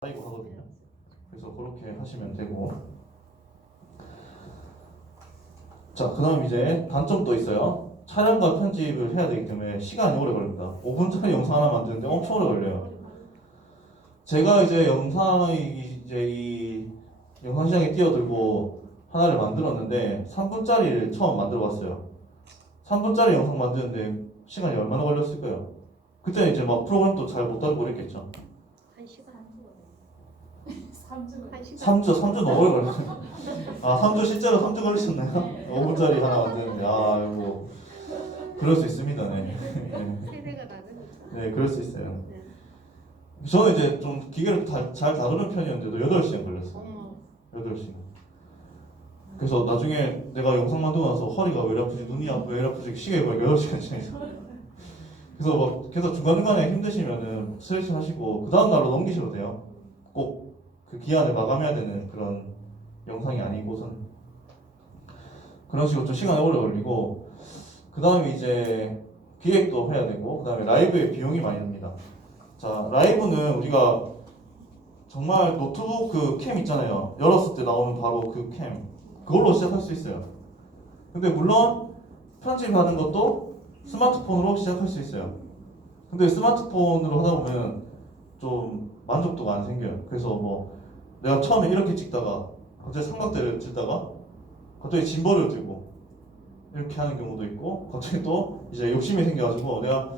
쌓이고 하거든요. 그래서 그렇게 하시면 되고, 자, 그 다음 이제 단점도 있어요. 촬영과 편집을 해야 되기 때문에 시간이 오래 걸립니다. 5분짜리 영상 하나 만드는데 엄청 오래 걸려요. 제가 이제 이 영상 시장에 뛰어들고 하나를 만들었는데 3분짜리를 처음 만들어 봤어요. 3분짜리 영상 만드는데 시간이 얼마나 걸렸을까요? 그때 이제 막 프로그램도 잘 못 다루고 그랬겠죠. 1시간 3주 너무 오래 걸렸어요. 아, 3주 실제로 3주 걸리셨나요? 5분짜리 하나 만드는데, 이거 그럴 수 있습니다. 네. 세대가 다르니까. 네, 그럴 수 있어요. 저는 이제 좀 기계를 잘 다루는 편이었는데도 8시간 걸렸어요. 8시간. 그래서 나중에 내가 영상 만들고 나서 허리가 왜 아프지, 눈이 왜 아프지, 시계 보니까 8시간 지나서. 그래서 막 계속 중간중간에 힘드시면은 스트레칭 하시고 그 다음 날로 넘기셔도 돼요. 꼭 그 기한에 마감해야 되는 그런 영상이 아니고선 그런 식으로 좀 시간이 오래 걸리고, 그 다음에 이제 기획도 해야 되고, 그 다음에 라이브에 비용이 많이 듭니다. 자, 라이브는 우리가 정말 노트북 그 캠 있잖아요. 열었을 때 나오는 바로 그 캠, 그걸로 시작할 수 있어요. 근데 물론 편집하는 것도 스마트폰으로 시작할 수 있어요. 근데 스마트폰으로 하다 보면 좀 만족도가 안 생겨요. 그래서 뭐 내가 처음에 이렇게 찍다가 갑자기 삼각대를 찍다가 갑자기 짐벌을 들고 이렇게 하는 경우도 있고, 갑자기 또 이제 욕심이 생겨가지고 내가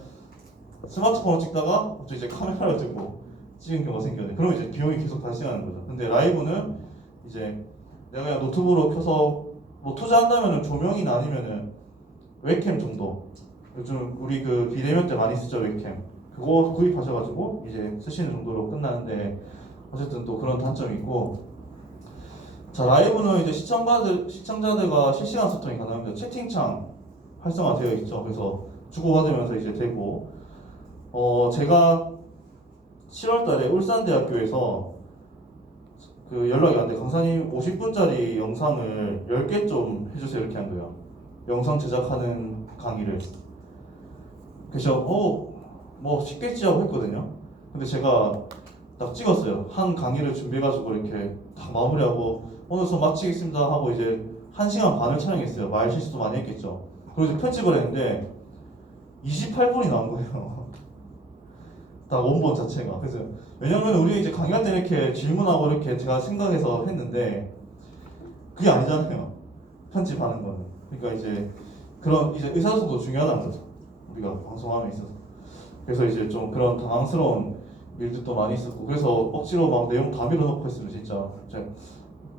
스마트폰을 찍다가 갑자기 이제 카메라를 들고 찍은 경우가 생겨요. 그러면 이제 비용이 계속 발생하는 거죠. 근데 라이브는 이제 내가 그냥 노트북으로 켜서 뭐 투자한다면은 조명이나 아니면은 웹캠 정도, 요즘 우리 그 비대면 때 많이 쓰죠, 웹캠. 그거 구입하셔가지고 이제 쓰시는 정도로 끝나는데, 어쨌든 또 그런 단점이 있고, 자, 라이브는 이제 시청자들과 실시간 소통이 가능합니다. 채팅창 활성화되어 있죠. 그래서 주고받으면서 이제 되고, 제가 7월달에 울산대학교에서 그 연락이 왔는데, 강사님 50분짜리 영상을 10개 좀 해주세요 이렇게 한 거예요. 영상 제작하는 강의를. 그래서 뭐 쉽겠지 하고 했거든요. 근데 제가 딱 찍었어요. 한 강의를 준비해가지고 이렇게 다 마무리하고 오늘 수업 마치겠습니다 하고 이제 1시간 반을 촬영했어요. 말 실수도 많이 했겠죠. 그리고 이제 편집을 했는데 28분이 나온 거예요. 다 원본 자체가. 그래서 왜냐면 우리 이제 강의할 때 이렇게 질문하고 이렇게 제가 생각해서 했는데 그게 아니잖아요. 편집하는 거는. 그러니까 이제 그런 이제 의사소통도 중요하다는 거죠. 우리가 방송함에 있어서. 그래서 이제 좀 그런 당황스러운 일들도 많이 있었고, 그래서 억지로 막 내용 다 밀어넣고 했으면 진짜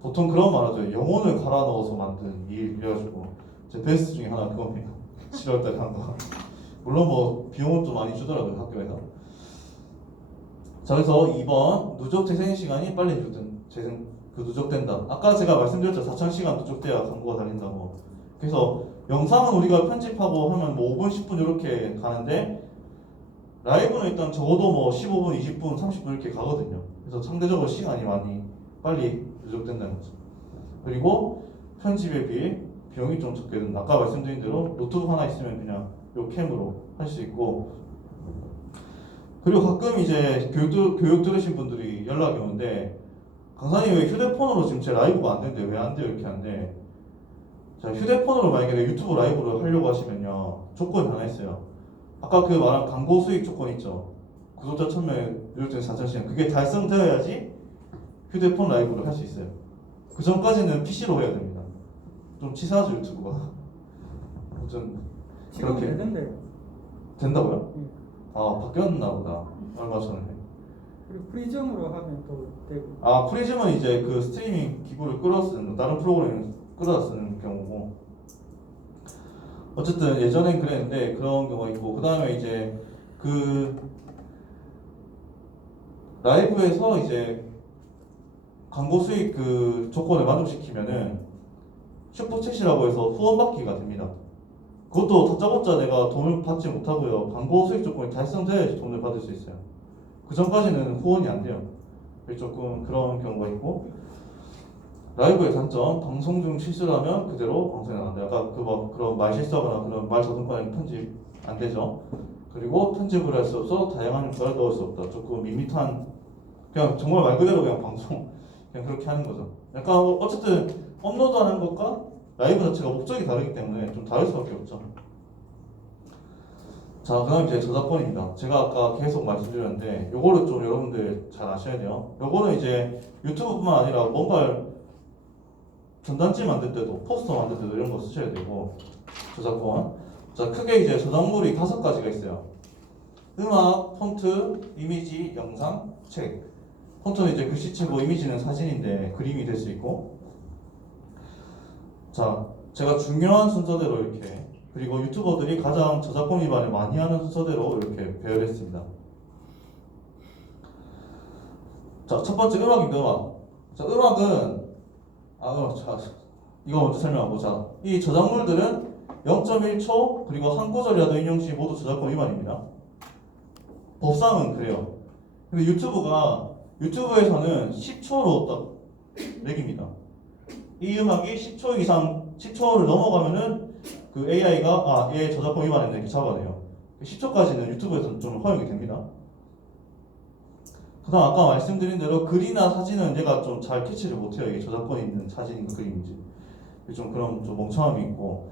보통 그런 말 하죠. 영혼을 갈아 넣어서 만든 일. 이래가지고 제 베스트 중에 하나 그겁니다. 7월달에 한 거. 물론 뭐 비용은 좀 많이 주더라고요, 학교에서. 자, 그래서 2번 누적 재생 시간이 빨리 누적된다. 아까 제가 말씀드렸죠. 4,000시간 누적돼야 광고가 달린다고. 그래서 영상은 우리가 편집하고 하면 뭐 5분, 10분 이렇게 가는데, 라이브는 일단 적어도 뭐 15분, 20분, 30분 이렇게 가거든요. 그래서 상대적으로 시간이 많이 빨리 누적된다는 거죠. 그리고 편집에 비해 비용이 좀 적게 든다. 아까 말씀드린 대로 노트북 하나 있으면 그냥 요 캠으로 할 수 있고, 그리고 가끔 이제 교육 들으신 분들이 연락이 오는데, 강사님 왜 휴대폰으로 지금 제 라이브가 안 되는데 왜 안 돼요? 이렇게 하는데, 자, 휴대폰으로 만약에 유튜브 라이브를 하려고 하시면요, 조건이 하나 있어요. 아까 그 말한 광고 수익 조건 있죠. 구독자 1,000명, 누적 재생 4,000시간. 그게 달성되어야지 휴대폰 라이브를 할 수 있어요. 그 전까지는 PC로 해야 됩니다. 좀 치사하죠, 유튜브가. 좀 지금 그렇게 되던데요. 된다고요? 응. 바뀌었나 보다. 얼마 전에. 그리고 프리즘으로 하면 또 되고. 프리즘은 이제 그 스트리밍 기구를 끌어 쓰는, 다른 프로그램을 끌어 쓰는 경우고. 어쨌든 예전엔 그랬는데 그런 경우가 있고, 그 다음에 이제 그 라이브에서 이제 광고 수익 그 조건을 만족시키면은 슈퍼챗이라고 해서 후원받기가 됩니다. 그것도 다짜고짜 내가 돈을 받지 못하고요. 광고 수익 조건이 달성돼야지 돈을 받을 수 있어요. 그 전까지는 후원이 안 돼요. 조금 그런 경우가 있고, 라이브의 단점, 방송 중 실수를 하면 그대로 방송에 나간다. 아까 그런 말 실수하거나 그런 말 저승권에는 편집 안 되죠. 그리고 편집을 할 수 없어 다양한 효과를 넣을 수 없다. 조금 밋밋한 그냥 정말 말 그대로 그냥 방송 그냥 그렇게 하는 거죠. 약간 어쨌든 업로드하는 것과 라이브 자체가 목적이 다르기 때문에 좀 다를 수밖에 없죠. 자, 그다음 이제 저작권입니다. 제가 아까 계속 말씀드렸는데 요거를 좀 여러분들 잘 아셔야 돼요. 요거는 이제 유튜브뿐만 아니라 뭔가 전단지 만들 때도 포스터 만들 때도 이런 거 쓰셔야 되고 저작권. 자, 크게 이제 저작물이 5가지가 있어요. 음악, 폰트, 이미지, 영상, 책. 폰트는 이제 글씨체고 이미지는 사진인데 그림이 될 수 있고. 자, 제가 중요한 순서대로 이렇게 그리고 유튜버들이 가장 저작권 위반을 많이 하는 순서대로 이렇게 배열했습니다. 자, 첫 번째 음악입니다. 음악. 자, 음악은 자, 이거 먼저 설명하고 자, 이 저작물들은 0.1초 그리고 한 구절이라도 인용 시 모두 저작권 위반입니다. 법상은 그래요. 근데 유튜브에서는 10초로 딱 매깁니다. 이 음악이 10초 이상 10초를 넘어가면은 그 AI가 얘 저작권 위반했네 이렇게 잡아내요. 10초까지는 유튜브에서는 좀 허용이 됩니다. 그다음 아까 말씀드린 대로 글이나 사진은 얘가 좀 잘 캐치를 못해요. 이게 저작권이 있는 사진인가 그림인지. 좀 그런 좀 멍청함이 있고.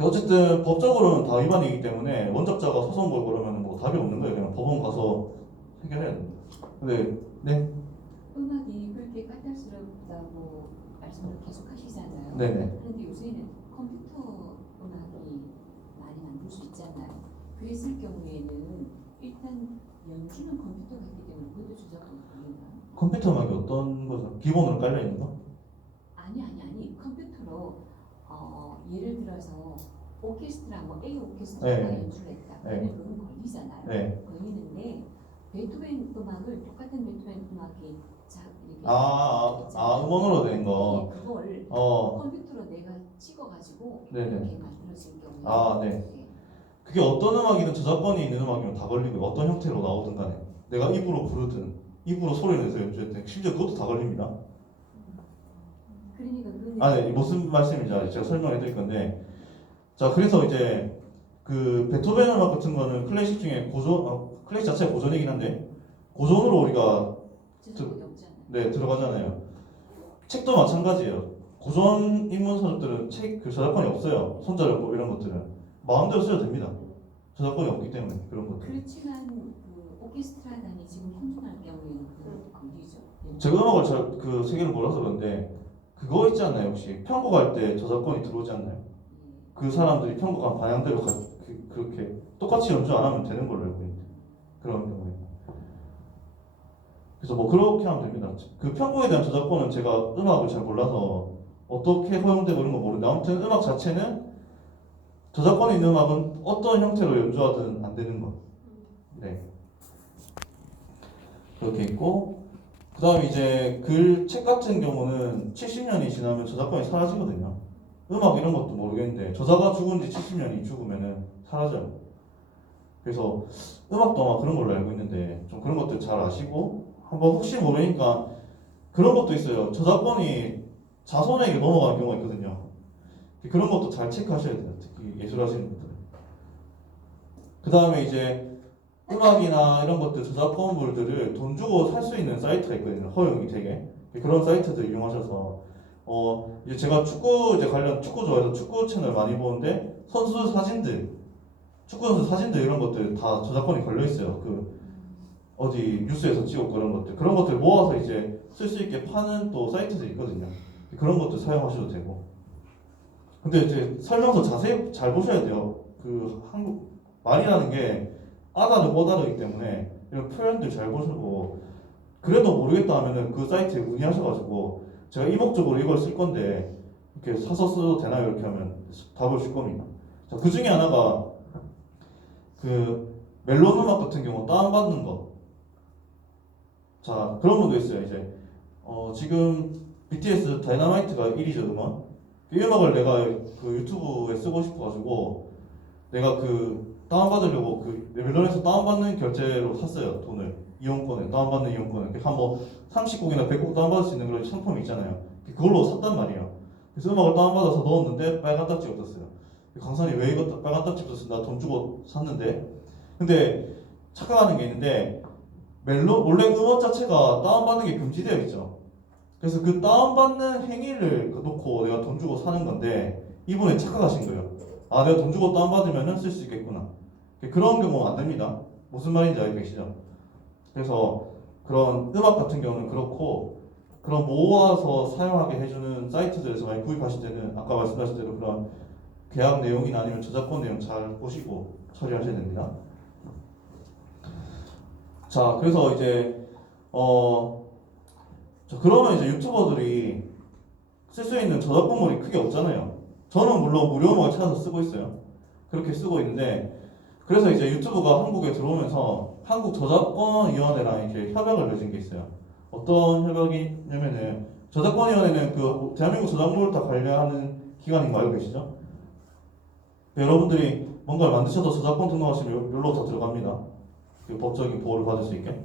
어쨌든 법적으로는 다 위반이기 때문에 원작자가 소송 걸고 그러면 뭐 답이 없는 거예요. 그냥 법원 가서 해결해야 됩니다. 근데 네. 음악이 그렇게 까탈스럽다고 말씀을 계속 하시잖아요. 네네. 그런데 요새는 컴퓨터 음악이 많이 만들 수 있잖아요. 그랬을 경우에는 일단 연주는 컴퓨터가 있기 때문에 그것도 저작권이 걸리나요? 컴퓨터 음악이 어떤 거죠? 기본으로 깔려 있는 거? 아니 컴퓨터로 예를 들어서 오케스트라 뭐 A 오케스트라가 네. 연주를 했다. 네. 그러면 그건 걸리잖아요. 네. 걸리는데 베토벤 음악을 똑같은 베토벤 음악이 이렇게 음원으로 된 거. 그걸 컴퓨터로 내가 찍어가지고 네네. 이렇게 만들어진 경우에 네. 그게 어떤 음악이든 저작권이 있는 음악이면 다 걸리고요. 어떤 형태로 나오든 간에 내가 입으로 부르든 입으로 소리를 내서 연주했든 심지어 그것도 다 걸립니다. 그러니까 네. 무슨 말씀인지 제가 설명해 드릴 건데 자, 그래서 이제 그 베토벤 음악 같은 거는 클래식 중에 클래식 자체가 고전이긴 한데 고전으로 우리가 네, 들어가잖아요. 책도 마찬가지예요. 고전 인문서적들은 그 저작권이 없어요. 손자료법 이런 것들은 마음대로 써도 됩니다. 저작권이 없기 때문에 그런 것들. 그렇지만 그 오케스트라단이 지금 현존할 경우에는 그것도 걸리죠. 제가 음악을 그 세계를 몰라서 그런데 그거 있지 않나요? 혹시 편곡할 때 저작권이 들어오지 않나요? 그 사람들이 편곡한 방향대로 그렇게 똑같이 연주 안 하면 되는 걸로 알고 있는데 그런 경우에. 그래서 뭐 그렇게 하면 됩니다. 그 편곡에 대한 저작권은 제가 음악을 잘 몰라서 어떻게 허용되고 이런 거 모르는데 아무튼 음악 자체는 저작권이 있는 음악은 어떤 형태로 연주하든 안 되는 거. 네. 그렇게 있고 그 다음에 이제 책 같은 경우는 70년이 지나면 저작권이 사라지거든요. 음악 이런 것도 모르겠는데 저자가 죽은 지 70년이 죽으면은 사라져요. 그래서 음악도 아마 그런 걸로 알고 있는데 좀 그런 것들 잘 아시고 한번 혹시 모르니까 그런 것도 있어요. 저작권이 자손에게 넘어가는 경우가 있거든요. 그런 것도 잘 체크하셔야 돼요. 특히 예술하시는 분들은. 그 다음에 이제 음악이나 이런 것들 저작권물들을 돈 주고 살 수 있는 사이트가 있거든요. 허용이 되게. 그런 사이트들 이용하셔서 이제 제가 축구 좋아해서 축구 채널 많이 보는데 선수 사진들, 축구 선수 사진들 이런 것들 다 저작권이 걸려 있어요. 어디 뉴스에서 찍었고 그런 것들 모아서 이제 쓸 수 있게 파는 또 사이트들이 있거든요. 그런 것들 사용하셔도 되고. 근데 이제 설명서 자세히 잘 보셔야 돼요. 한국 말이라는 게 아다르 꼬다르기 때문에 이런 표현들 잘 보시고 그래도 모르겠다 하면은 그 사이트에 문의하셔가지고 제가 이 목적으로 이걸 쓸 건데 이렇게 사서 써도 되나요? 이렇게 하면 답을 줄 겁니다. 자, 그 중에 하나가 그 멜론 음악 같은 경우 다운받는 거. 자, 그런 분도 있어요. 이제 지금 BTS 다이너마이트가 1위죠 음원. 이 음악을 내가 그 유튜브에 쓰고 싶어가지고 내가 다운받으려고 멜론에서 다운받는 결제로 샀어요. 돈을 이용권을 다운받는 이용권을 한 뭐 30곡이나 100곡 다운받을 수 있는 그런 상품이 있잖아요. 그걸로 샀단 말이에요. 그래서 음악을 다운받아서 넣었는데 빨간 딱지가 없었어요. 강사님 왜 이거 빨간 딱지 없었어? 나 돈 주고 샀는데. 근데 착각하는 게 있는데 멜로 원래 음원 자체가 다운받는 게 금지되어 있죠. 그래서 그 다운받는 행위를 놓고 내가 돈 주고 사는 건데 이분이 착각하신 거예요. 아 내가 돈 주고 다운받으면 쓸 수 있겠구나. 그런 경우는 안 됩니다. 무슨 말인지 알고 계시죠? 그래서 그런 음악 같은 경우는 그렇고 그런 모아서 사용하게 해주는 사이트들에서 많이 구입하실 때는 아까 말씀하신 대로 그런 계약 내용이나 아니면 저작권 내용 잘 보시고 처리하셔야 됩니다. 자, 그래서 이제 자, 그러면 이제 유튜버들이 쓸 수 있는 저작권물이 크게 없잖아요. 저는 물론 무료 음악을 찾아서 쓰고 있어요. 그렇게 쓰고 있는데 그래서 이제 유튜브가 한국에 들어오면서 한국 저작권위원회랑 이렇게 협약을 맺은 게 있어요. 어떤 협약이냐면은 저작권위원회는 그 대한민국 저작물을 다 관리하는 기관인 거 알고 계시죠? 여러분들이 뭔가를 만드셔도 저작권 등록하시면 여기로 다 들어갑니다. 그 법적인 보호를 받을 수 있게.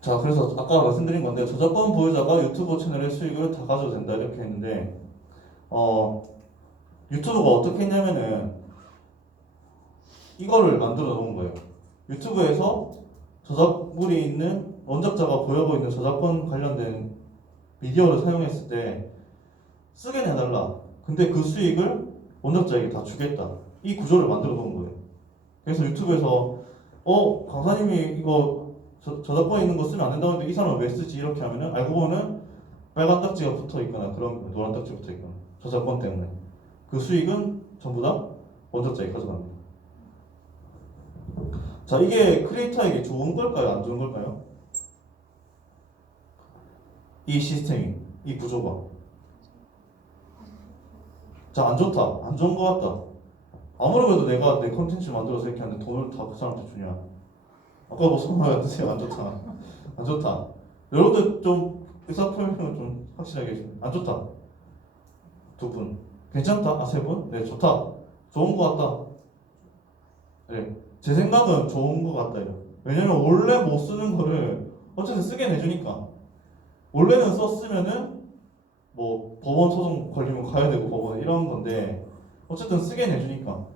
자, 그래서 아까 말씀드린 건데 저작권 보유자가 유튜브 채널의 수익을 다 가져도 된다 이렇게 했는데 유튜브가 어떻게 했냐면은 이거를 만들어 놓은 거예요. 유튜브에서 저작물이 있는 원작자가 보유하고 있는 저작권 관련된 미디어를 사용했을 때 쓰게 내달라. 근데 그 수익을 원작자에게 다 주겠다. 이 구조를 만들어 놓은 거예요. 그래서 유튜브에서 강사님이 이거 저작권 있는 거 쓰면 안 된다고 했는데 이 사람은 왜 쓰지? 이렇게 하면은 알고 보면 빨간 딱지가 붙어 있거나 그런 노란 딱지 붙어 있거나 저작권 때문에 그 수익은 전부 다 원작자에게 가져갑니다. 자, 이게 크리에이터에게 좋은 걸까요? 안 좋은 걸까요? 이 시스템이, 이 구조가. 자, 안 좋다. 안 좋은 것 같다. 아무리 그래도 내가 내 컨텐츠 만들어서 이렇게 하는데 돈을 다 그 사람한테 주냐. 아까 뭐 선물을 드세요. 안 좋다. 안 좋다. 여러분들 좀 의사표현을 좀 확실하게 해주세요. 안 좋다. 두 분. 괜찮다? 아, 세 분? 네, 좋다. 좋은 것 같다. 네. 제 생각은 좋은 것 같아요. 왜냐면 원래 못 쓰는 거를 어쨌든 쓰게 내주니까. 원래는 썼으면은 뭐 법원 소송 걸리면 가야 되고 법원 이런 건데 어쨌든 쓰게 내주니까.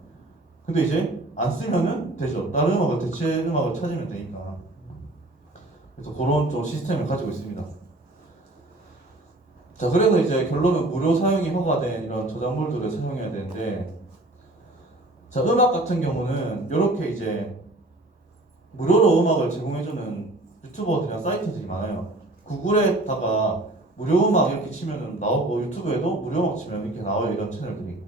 근데 이제 안 쓰면은 되죠. 다른 음악을 대체 음악을 찾으면 되니까. 그래서 그런 좀 시스템을 가지고 있습니다. 자, 그래서 이제 결론은 무료 사용이 허가된 이런 저작물들을 사용해야 되는데, 자, 음악 같은 경우는 이렇게 이제 무료로 음악을 제공해주는 유튜버들이나 사이트들이 많아요. 구글에다가 무료 음악 이렇게 치면은 나오고 유튜브에도 무료 음악 치면 이렇게 나와요. 이런 채널들이.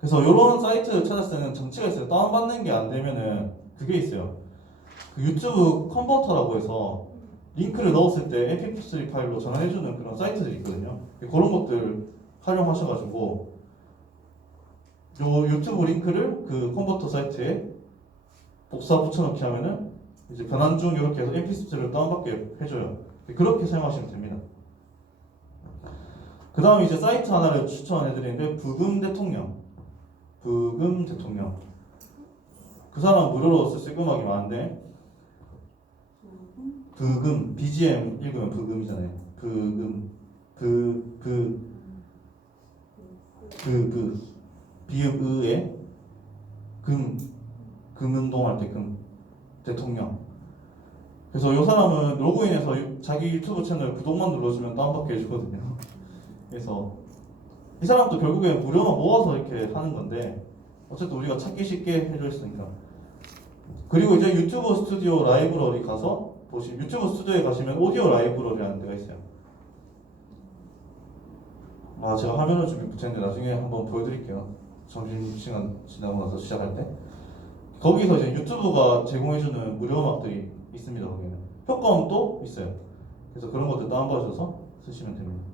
그래서 이런 사이트를 찾았을 때는 정치가 있어요. 다운받는 게 안 되면은 그게 있어요. 그 유튜브 컨버터라고 해서 링크를 넣었을 때 mp3 파일로 전환해주는 그런 사이트들이 있거든요. 그런 것들 활용하셔가지고 요 유튜브 링크를 그 컨버터 사이트에 복사 붙여넣기 하면은 이제 변환 중 이렇게 해서 mp3를 다운받게 해줘요. 그렇게 사용하시면 됩니다. 그 다음에 이제 사이트 하나를 추천해드리는데 부금 대통령. 그 사람 무료로 쓸 음악이 많은데 부금 BGM 읽으면 부금이잖아요. 비읍의 금운동할 때 대통령. 그래서 이 사람은 로그인해서 자기 유튜브 채널 구독만 눌러주면 다운받게 해주거든요. 그래서 이 사람도 결국에 무료만 모아서 이렇게 하는 건데 어쨌든 우리가 찾기 쉽게 해줄 수 있으니까. 그리고 이제 유튜브 스튜디오 라이브러리 가서 유튜브 스튜디오에 가시면 오디오 라이브러리라는 데가 있어요. 아, 제가 화면을 준비 붙였는데 나중에 한번 보여드릴게요. 점심시간 지나고 나서 시작할 때. 거기서 이제 유튜브가 제공해주는 무료 음악들이 있습니다. 거기는 효과음도 있어요. 그래서 그런 것들 다운받으셔서 쓰시면 됩니다.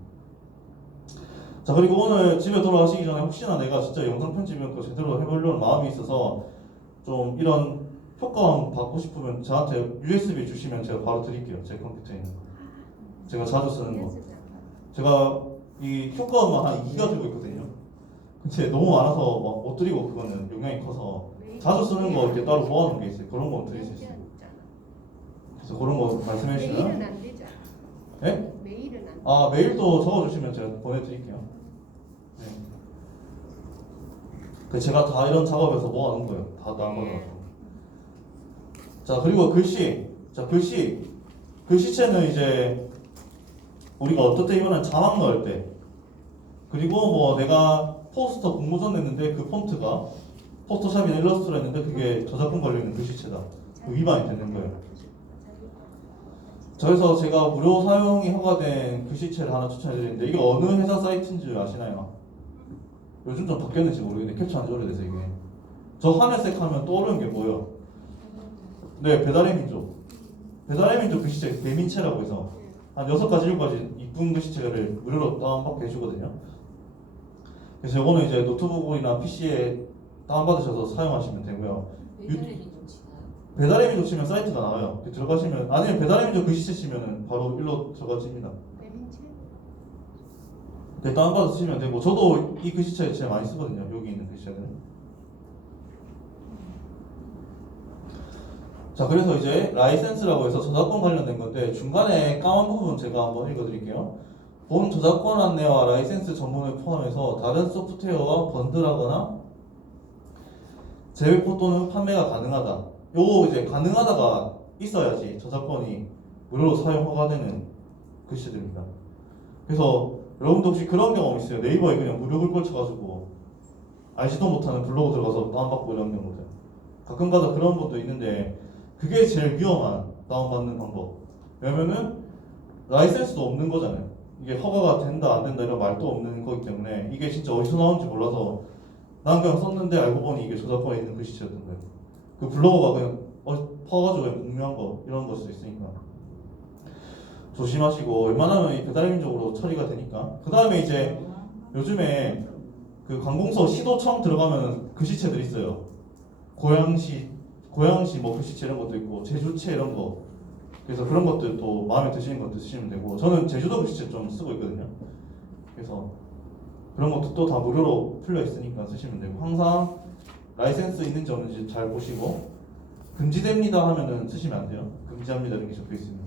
자, 그리고 오늘 집에 돌아가시기 전에 혹시나 내가 진짜 영상 편집을 제대로 해보려는 마음이 있어서 좀 이런 효과음 받고 싶으면 저한테 USB 주시면 제가 바로 드릴게요. 제 컴퓨터에 있는 거. 제가 자주 쓰는 거. 제가 이 효과음만 한 2기가 들고 있거든요. 근데 너무 많아서 막 못 드리고 그거는 용량이 커서 자주 쓰는 거 이렇게 따로 모아놓은 게 있어요. 그런 거 드릴 수 있어요. 그래서 그런 거 말씀해 주시면. 메일은 안 되죠. 네? 메일은 안 돼. 아, 메일도 적어주시면 제가 보내드릴게요. 네. 그 제가 다 이런 작업에서 모아놓은 거예요. 다 다운받아가지고. 자, 그리고 글씨. 자, 글씨체는 이제 우리가 어떨 때 이거는 자막 넣을 때, 그리고 뭐 내가 포스터 공모전 냈는데 그 폰트가 포토샵이나 일러스트로 했는데 그게 저작권 걸리는 글씨체다. 그 위반이 되는 거예요. 자, 그래서 제가 무료 사용이 허가된 글씨체를 하나 추천해드리는데 이게 어느 회사 사이트인지 아시나요? 요즘 좀 바뀌었는지 모르겠는데 캡처한 지 오래돼서 이게 저 하늘색 하면 떠오르는 게 뭐예요? 네, 배달의 민족. 배달의 민족 글씨체 배민체라고 해서 한 6가지, 7가지 이쁜 글씨체를 무료로 다운받게 해주거든요. 그래서 이거는 이제 노트북이나 PC에 다운받으셔서 사용하시면 되고요. 배달의 민족 치나요? 배달의 민족 치면 사이트가 나와요. 들어가시면, 아니면 배달의 민족 글씨체 치면은 바로 일로 들어가집니다. 배민채? 네, 다운받아서 치면 되고, 저도 이 글씨체 제일 많이 쓰거든요. 여기 있는 글씨체는. 자, 그래서 이제 라이센스라고 해서 저작권 관련된 건데 중간에 까만 부분 제가 한번 읽어드릴게요. 본 저작권 안내와 라이센스 전문을 포함해서 다른 소프트웨어와 번들하거나 재배포 또는 판매가 가능하다. 요거 이제 가능하다가 있어야지 저작권이 무료로 사용 허가되는 글씨들입니다. 그래서 여러분도 혹시 그런 경험 있어요? 네이버에 그냥 무료 글 꽂혀가지고 알지도 못하는 블로그 들어가서 다운받고 이런 경우들 가끔가다 그런 것도 있는데 그게 제일 위험한 다운받는 방법. 왜냐면은 라이센스도 없는 거잖아요. 이게 허가가 된다 안 된다 이런 말도 없는 거기 때문에 이게 진짜 어디서 나온지 몰라서 난 그냥 썼는데 알고 보니 이게 저작권에 있는 글씨체였던 거예요. 그 블로거가 그냥 퍼가지고 그냥 공유한 거 이런 걸 수도 있으니까 조심하시고 웬만하면 이 배달의 민족으로 처리가 되니까. 그 다음에 이제 요즘에 그 관공서 시도청 들어가면 글씨체들 있어요. 고양시 뭐 글씨체 이런 것도 있고 제주체 이런 거. 그래서 그런 것들 또 마음에 드시는 것들 쓰시면 되고 저는 제주도 글씨체 좀 쓰고 있거든요. 그래서 그런 것도 또 다 무료로 풀려 있으니까 쓰시면 되고 항상 라이센스 있는지 없는지 잘 보시고 금지됩니다 하면은 쓰시면 안 돼요. 금지합니다 이렇게 적혀 있으면.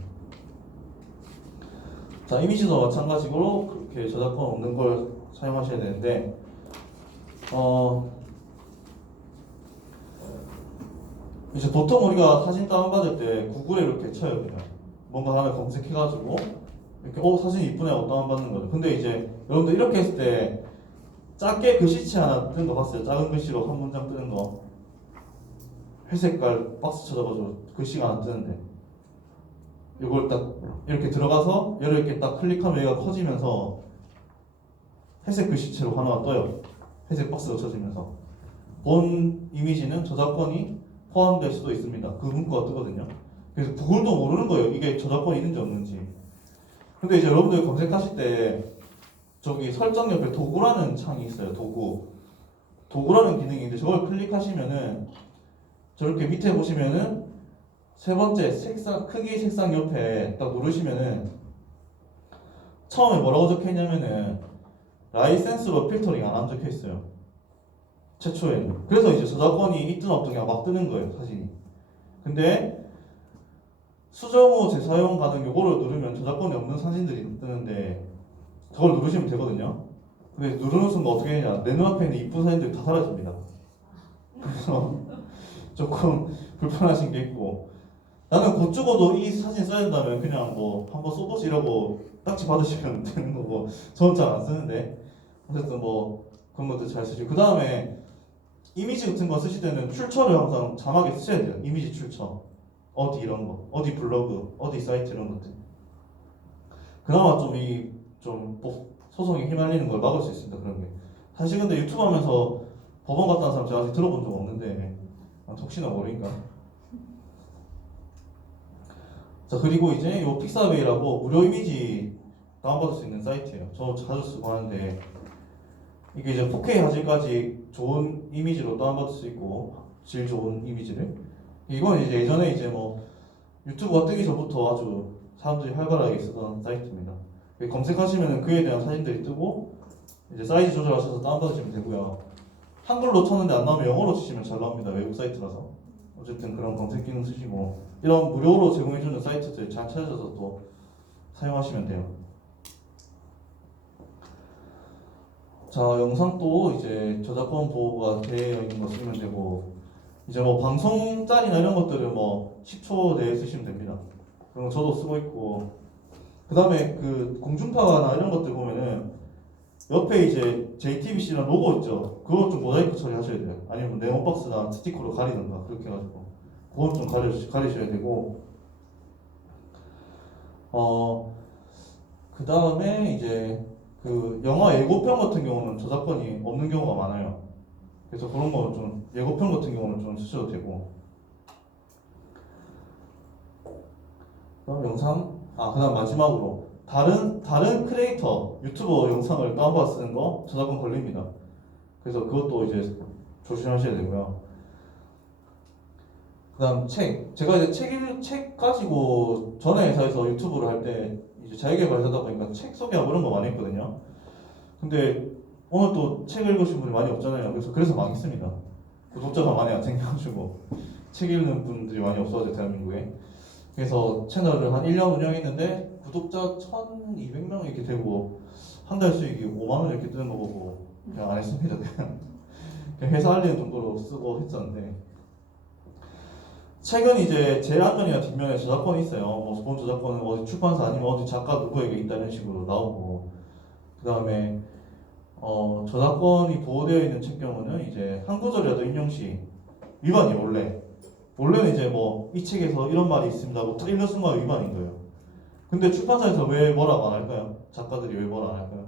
자, 이미지도 마찬가지로 그렇게 저작권 없는 걸 사용하셔야 되는데 이제 보통 우리가 사진 다운받을 때 구글에 이렇게 쳐요. 그냥 뭔가 하나 검색해가지고 이렇게 사진 이쁘네 하고 다운받는 거죠. 근데 이제 여러분들 이렇게 했을 때 작게 글씨체 하나 뜨는 거 봤어요? 작은 글씨로 한 문장 뜨는 거 회색깔 박스 쳐져가지고 글씨가 안 뜨는데 이걸 딱 이렇게 들어가서 얘를 이렇게 딱 클릭하면 얘가 커지면서 회색 글씨체로 하나가 떠요. 회색 박스가 쳐지면서 본 이미지는 저작권이 포함될 수도 있습니다. 그 문구가 뜨거든요. 그래서 구글도 모르는 거예요. 이게 저작권이 있는지 없는지. 근데 이제 여러분들 검색하실 때 저기 설정 옆에 도구라는 창이 있어요. 도구라는 기능이 있는데 저걸 클릭하시면은 저렇게 밑에 보시면은 세 번째 색상 크기 색상 옆에 딱 누르시면은 처음에 뭐라고 적혀 있냐면은 라이센스로 필터링 안 적혀 있어요. 최초에는. 그래서 이제 저작권이 있든 없든 그냥 막 뜨는 거예요, 사진이. 근데 수정 후 재사용 가능 요거를 누르면 저작권이 없는 사진들이 뜨는데 저걸 누르시면 되거든요. 근데 누르는 순간 어떻게 되냐, 내 눈앞에 있는 이쁜 사진들이 다 사라집니다. 그래서 조금 불편하신 게 있고, 나는 곧 죽어도 이 사진 써야 된다면 그냥 뭐 한번 써보지 이러고 딱지 받으시면 되는 거고, 저는 잘 안 쓰는데 어쨌든 뭐 그런 것들 잘 쓰시고, 그 다음에 이미지 같은 거 쓰실 때는 출처를 항상 자막에 쓰셔야 돼요. 이미지 출처, 어디 이런 거, 어디 블로그, 어디 사이트 이런 것들. 그나마 좀 소송에 휘말리는 걸 막을 수 있습니다. 그런 게. 사실 근데 유튜브 하면서 법원 갔다는 사람 제가 아직 들어본 적 없는데 혹시나 모르니까. 자, 그리고 이제 요 픽사베이라고 무료 이미지 다운받을 수 있는 사이트예요. 저 자주 쓰고 하는데 이게 이제 4K 화질까지 좋은 이미지로 다운받을 수 있고 질 좋은 이미지를. 이건 이제 예전에 이제 뭐 유튜브가 뜨기 전부터 아주 사람들이 활발하게 쓰던 사이트입니다. 검색하시면 그에 대한 사진들이 뜨고 이제 사이즈 조절하셔서 다운받으시면 되고요. 한글로 쳤는데 안 나오면 영어로 치시면 잘 나옵니다. 외국 사이트라서. 어쨌든 그런 검색 기능 쓰시고 이런 무료로 제공해주는 사이트들 잘 찾아서 또 사용하시면 돼요. 자, 영상도 이제 저작권 보호가 되어 있는 거 쓰면 되고 이제 뭐 방송 짤이나 이런 것들은 뭐 10초 내에 쓰시면 됩니다. 그런 거 저도 쓰고 있고. 그 다음에 그 공중파나 이런 것들 보면은 옆에 이제 JTBC랑 로고 있죠. 그거 좀 모자이크 처리하셔야 돼요. 아니면 네모박스나 스티커로 가리든가 그렇게 해가지고 그건 좀 가리셔야 되고. 그 다음에 이제 그 영화 예고편 같은 경우는 저작권이 없는 경우가 많아요. 그래서 그런 거 좀 예고편 같은 경우는 좀 쓰셔도 되고. 그다음 영상 그다음 마지막으로 다른 크리에이터 유튜버 영상을 다운받아 쓰는 거 저작권 걸립니다. 그래서 그것도 이제 조심하셔야 되고요. 그다음 제가 이제 책 가지고 전에 회사에서 유튜브를 할 때 이제 자기개발하다 보니까 책 소개하고 이런 거 많이 했거든요. 근데 오늘 또 책 읽으신 분이 많이 없잖아요. 그래서 망했습니다. 구독자가 많이 안 생겨가지고 책 읽는 분들이 많이 없어가지고 대한민국에. 그래서 채널을 한 1년 운영했는데 구독자 1,200명 이렇게 되고 한 달 수익이 5만 원 이렇게 뜨는 거 보고 그냥 안 했습니다. 그냥 회사 알리는 정도로 쓰고 했었는데, 책은 이제 제일 앞면이나 뒷면에 저작권이 있어요. 뭐 본 저작권은 어디 출판사 아니면 어디 작가 누구에게 있다 이런 식으로 나오고, 그 다음에 저작권이 보호되어 있는 책 경우는 이제 한 구절이라도 인용시 위반이 원래는 이제 뭐 이 책에서 이런 말이 있습니다 하고 딱 읽는 순간 위반인 거예요. 근데 출판사에서 왜 뭐라고 안 할까요? 작가들이 왜 뭐라 안 할까요?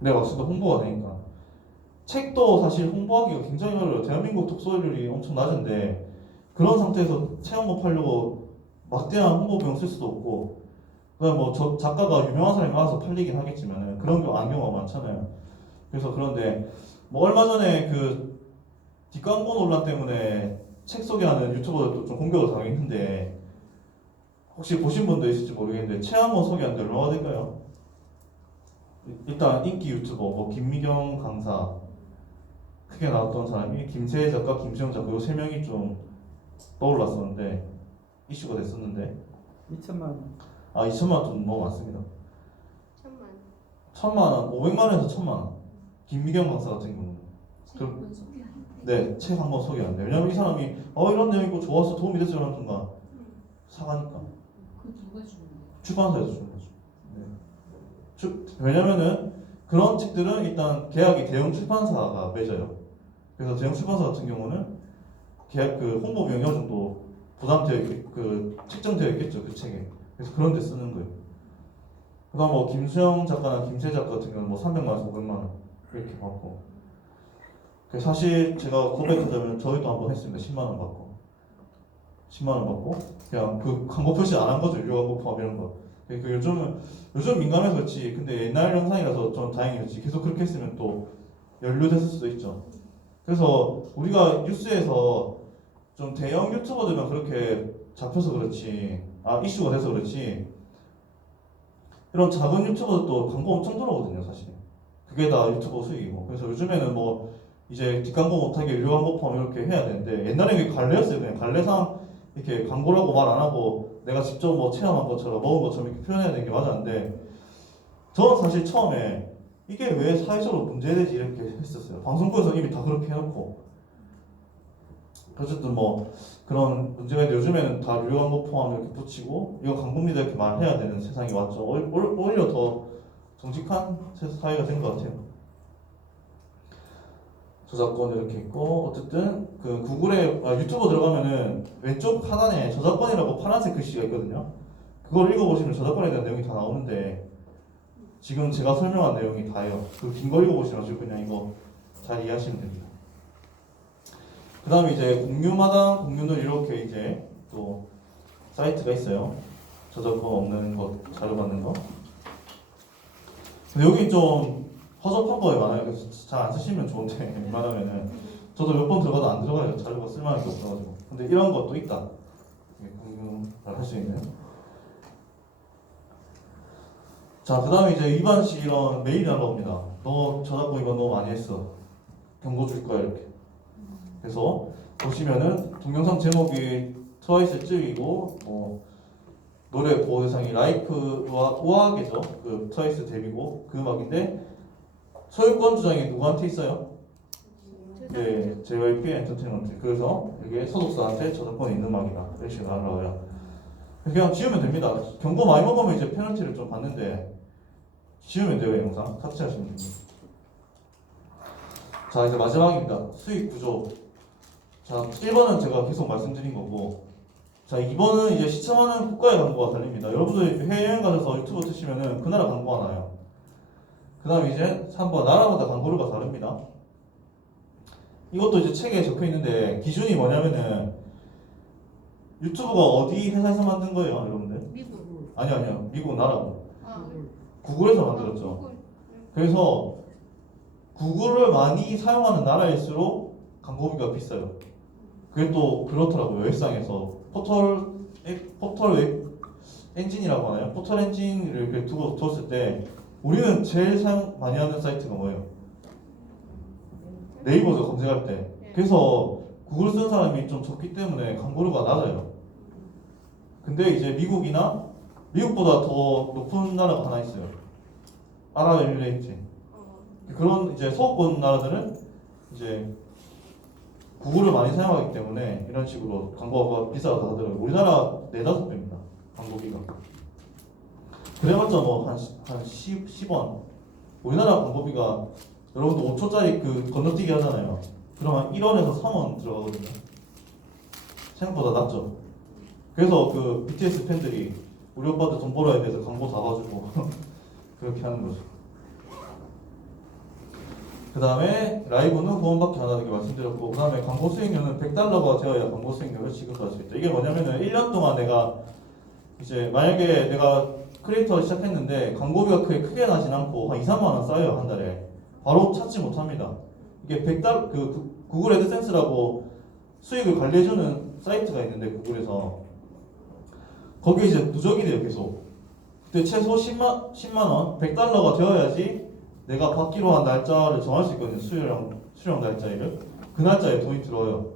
네, 맞습니다. 홍보가 되니까. 책도 사실 홍보하기가 굉장히 어려워요. 대한민국 독서율이 엄청 낮은데 그런 상태에서 책 한 권 팔려고 막대한 홍보 비용 쓸 수도 없고, 그다음 뭐 작가가 유명한 사람이 많아서 팔리긴 하겠지만 그런 경우가 많잖아요. 그래서 그런데 뭐 얼마 전에 그 뒷광고 논란 때문에 책 소개하는 유튜버들도 좀 공격을 당했는데, 혹시 보신 분도 있을지 모르겠는데 책 한 권 소개하는데 얼마나 될까요? 일단 인기 유튜버 뭐 김미경 강사 크게 나왔던 사람이 김세혜 작가, 김수영 작가 이 세 명이 좀 떠올랐었는데 이슈가 됐었는데 2천만 원. 2천만 원 좀 너무 많습니다. 1,000만. 1,000만 원, 500만 원에서 1,000만 원. 김미경 강사 같은 경우는 책은 소개하는데. 네, 책 한 권 소개하는데, 왜냐면 이 사람이 이런 내용 있고 좋아서 도움이 됐어요 하는 순간 사가니까. 그 누가 주는데? 출판사에서 주는 거죠. 왜냐면은 그런 책들은 일단 계약이 대형 출판사가 맺어요. 그래서 대형 출판사 같은 경우는 계약 그 홍보 비용이 어느 정도 책정되어 있겠죠, 그 책에. 그래서 그런 데 쓰는 거예요. 그다음 뭐 김수영 작가나 김세 작가 같은 경우는 뭐 300만 원에서 500만 원 이렇게 받고. 사실 제가 고백하자면 저희도 한번 했습니다. 10만 원 받고 그냥 그 광고 표시 안 한 거죠. 유료 광고 포함 이런 거. 요즘 민감해서 그렇지. 근데 옛날 영상이라서 좀 다행이었지. 계속 그렇게 했으면 또 연루됐을 수도 있죠. 그래서 우리가 뉴스에서 좀 대형 유튜버들만 그렇게 잡혀서 그렇지, 이슈가 돼서 그렇지, 이런 작은 유튜버들도 광고 엄청 들어오거든요, 사실. 그게 다 유튜버 수익이고. 그래서 요즘에는 뭐 이제 뒷광고 못하게 유료 광고 포함 이렇게 해야 되는데, 옛날에 그게 관례였어요. 그냥 관례상 이렇게 광고라고 말 안 하고 내가 직접 뭐 체험한 것처럼 먹은 것처럼 이렇게 표현해야 되는 게 맞았는데, 저는 사실 처음에 이게 왜 사회적으로 문제되지 이렇게 했었어요. 방송국에서 이미 다 그렇게 해놓고. 어쨌든 뭐 그런 문제가 있는데, 요즘에는 다 유료 광고 포함 이렇게 붙이고 이거 광고입니다 이렇게 말해야 되는 세상이 왔죠. 오히려 더 정직한 사회가 된 것 같아요. 저작권 이렇게 있고, 어쨌든 그 구글에 유튜브 들어가면은 왼쪽 하단에 저작권이라고 파란색 글씨가 있거든요. 그걸 읽어보시면 저작권에 대한 내용이 다 나오는데, 지금 제가 설명한 내용이 다예요. 그 긴 거 읽어보시면 그냥 이거 잘 이해하시면 됩니다. 그 다음에 이제 공유는 이렇게 이제 또 사이트가 있어요. 저작권 없는 것 자료 받는 거. 근데 여기 좀 허접한 거에 많아요. 그래서 잘 안 쓰시면 좋은데, 웬만하면은 저도 몇 번 들어가도 안 들어가요. 자료가 쓸만한 게 없어가지고. 근데 이런 것도 있다. 공유를 할 수 있는. 자, 그 다음에 이제 이반 씨 이런 메일이 날라옵니다. 너 저작권 이거 너무 많이 했어. 경고 줄 거야 이렇게. 그래서 보시면은 동영상 제목이 트와이스 쯔이고, 노래 보호 대상이 라이크와 우아하게죠. 그 트와이스 데뷔곡 그 음악인데, 소유권 주장이 누구한테 있어요? 네, JYP 엔터테인먼트. 그래서 이게 소속사한테 저작권이 있는 음악이다. 이런 식으로 나와요. 그냥 지우면 됩니다. 경고 많이 먹으면 이제 페널티를 좀 받는데 지우면 돼요, 영상. 삭제하시면 됩니다. 자, 이제 마지막입니다. 수익 구조. 자, 1번은 제가 계속 말씀드린 거고, 자, 2번은 이제 시청하는 국가의 광고가 달립니다. 여러분들 해외여행 가셔서 유튜브 뜨시면은 그 나라 광고가 나요. 그 다음에 이제 3번, 나라마다 광고료가 다릅니다. 이것도 이제 책에 적혀 있는데, 기준이 뭐냐면은, 유튜브가 어디 회사에서 만든 거예요, 여러분들? 미국. 아니요. 미국 나라고. 아, 구글에서 만들었죠. 구글. 그래서 구글을 많이 사용하는 나라일수록 광고비가 비싸요. 그게 또 그렇더라고요. 웹상에서 포털 웹 엔진이라고 하나요? 포털 엔진을 이렇게 두고 뒀을 때 우리는 제일 사용 많이 하는 사이트가 뭐예요? 네이버죠, 검색할 때. 그래서 구글 쓴 사람이 좀 적기 때문에 광고료가 낮아요. 근데 이제 미국보다 더 높은 나라가 하나 있어요. 아랍에미레이트. 그런 이제 서구권 나라들은 이제 구글을 많이 사용하기 때문에 이런 식으로 광고가 비싸다고 하더라고요. 우리나라 4-5배입니다. 광고비가. 그래봤자 뭐 한 10원. 우리나라 광고비가 여러분도 5초짜리 그 건너뛰기 하잖아요. 그러면 1원에서 3원 들어가거든요. 생각보다 낮죠. 그래서 그 BTS 팬들이 우리 오빠들 돈 벌어야 돼서 광고 다 봐주고 그렇게 하는 거죠. 그 다음에 라이브는 후원받기 하나 이렇게 말씀드렸고, 그 다음에 광고 수익료는 $100가 되어야 광고 수익료를 지급할 수 있다. 이게 뭐냐면은 1년 동안 내가 이제 만약에 내가 크리에이터를 시작했는데 광고비가 크게 나진 않고 한 2-3만 원 쌓여요, 한 달에. 바로 찾지 못합니다. 이게 $100, 구글 애드센스라고 수익을 관리해주는 사이트가 있는데 구글에서 거기에 이제 누적이 돼요, 계속. 그때 최소 10만 원, $100가 되어야지 내가 받기로 한 날짜를 정할 수 있거든요. 수령 날짜를. 그 날짜에 돈이 들어요.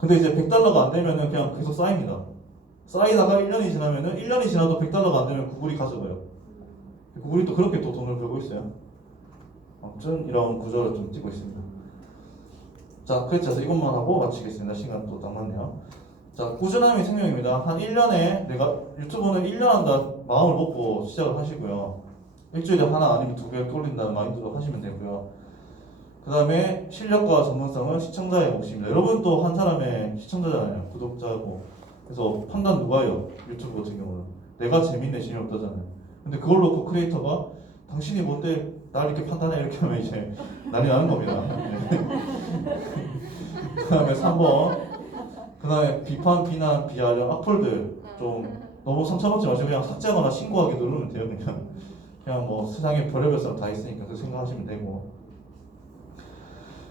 근데 이제 $100가 안 되면은 그냥 계속 쌓입니다. 쌓이다가 1년이 지나면은 1년이 지나도 $100가 안 되면 구글이 가져가요. 구글이 또 그렇게 또 돈을 벌고 있어요. 아무튼 이런 구조를 좀 띄고 있습니다. 자, 그래서 이것만 하고 마치겠습니다. 시간 또 딱 맞네요. 자, 꾸준함이 생명입니다. 한 1년에 내가 유튜브는 1년 한다 마음을 먹고 시작을 하시고요. 일주일에 하나 아니면 2개 이렇게 올린다는 마인드로 하시면 되고요. 그 다음에 실력과 전문성은 시청자의 몫입니다. 여러분 또 한 사람의 시청자잖아요. 구독자고. 그래서 판단 누가 해요? 유튜브 같은 경우는. 내가 재밌네, 재미없다잖아요. 근데 그걸 놓고 크리에이터가 당신이 뭔데 날 이렇게 판단해 이렇게 하면 이제 난리 나는 겁니다. 그 다음에 3번. 그 다음에 비판, 비난, 비하령, 악플들 좀 너무 상처받지 마시고 그냥 삭제하거나 신고하기 누르면 돼요. 그냥 뭐 세상에 별의별 사람 다 있으니까 그 생각하시면 되고.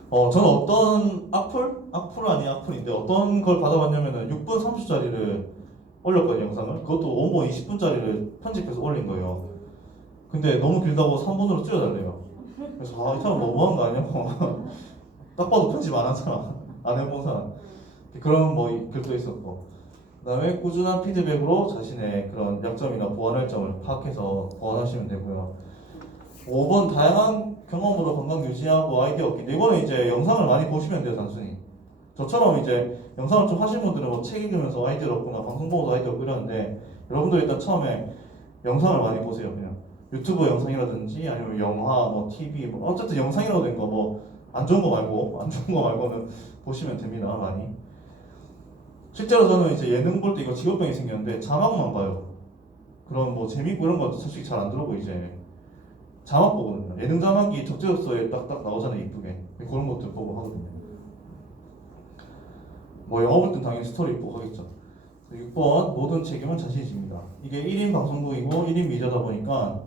저는 어떤 악플 아니 악플인데 어떤 걸 받아봤냐면은 6분 30초짜리를 올렸거든요, 영상을. 그것도 원본 20분짜리를 편집해서 올린 거예요. 근데 너무 길다고 3분으로 줄여달래요. 그래서 이 사람 너무한 거 아니냐고. 딱 봐도 편집 안 한 사람, 안 해본 사람. 그런 뭐 글도 있었고. 그 다음에 꾸준한 피드백으로 자신의 그런 약점이나 보완할 점을 파악해서 보완하시면 되고요. 5번 다양한 경험으로 건강 유지하고 아이디어 얻기. 이거는 이제 영상을 많이 보시면 돼요, 단순히. 저처럼 이제 영상을 좀 하신 분들은 뭐 책 읽으면서 아이디어 얻거나 방송 보고도 아이디어 얻고 이러는데 여러분들 일단 처음에 영상을 많이 보세요. 그냥 유튜브 영상이라든지 아니면 영화, 뭐 TV, 뭐 어쨌든 영상이라고 된 거 뭐 안 좋은 거 말고는 보시면 됩니다, 많이. 실제로 저는 이제 예능 볼 때 이거 직업병이 생겼는데 자막만 봐요. 그런 뭐 재밌고 이런 것도 솔직히 잘 안 들어오고 이제 자막 보거든요. 예능 자막이 적재적소에 딱딱 나오잖아요, 이쁘게. 그런 것들 보고 하거든요. 뭐 영화 볼 땐 당연히 스토리 보고 하겠죠. 6번 모든 책임은 자신이십니다. 이게 1인 방송국이고 1인 미디어다 보니까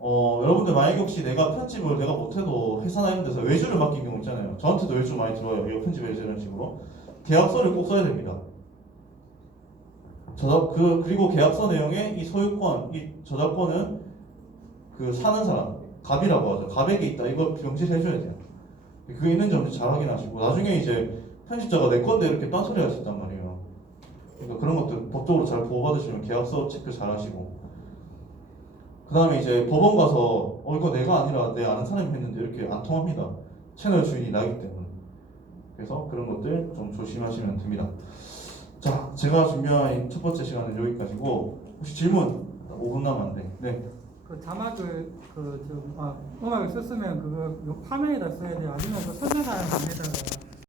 여러분들 만약에 혹시 내가 편집을 내가 못해도 회사나 이런 데서 외주를 맡긴 경우 있잖아요. 저한테도 외주 많이 들어와요. 이거 편집해야지 이런 식으로. 계약서를 꼭 써야 됩니다. 그리고 계약서 내용에 이 소유권, 이 저작권은 그 사는 사람, 갑이라고 하죠. 갑에게 있다. 이거 명시해줘야 돼요. 그게 있는지 없는지 잘 확인하시고 나중에 이제 편집자가 내 건데 이렇게 딴소리 할 수 있단 말이에요. 그러니까 그런 것들 법적으로 잘 보호받으시면 계약서 체크 잘 하시고. 그 그 다음에 이제 법원 가서 이거 내가 아니라 내 아는 사람이 했는데 이렇게 안 통합니다. 채널 주인이 나기 때문에. 그래서 그런 것들 좀 조심하시면 됩니다. 자, 제가 준비한 첫 번째 시간은 여기까지고 혹시 질문 5분 남았는데 네. 그 자막을 음악을 썼으면 그거 화면에다 써야 돼요. 아니면 그 서술하는 방에다가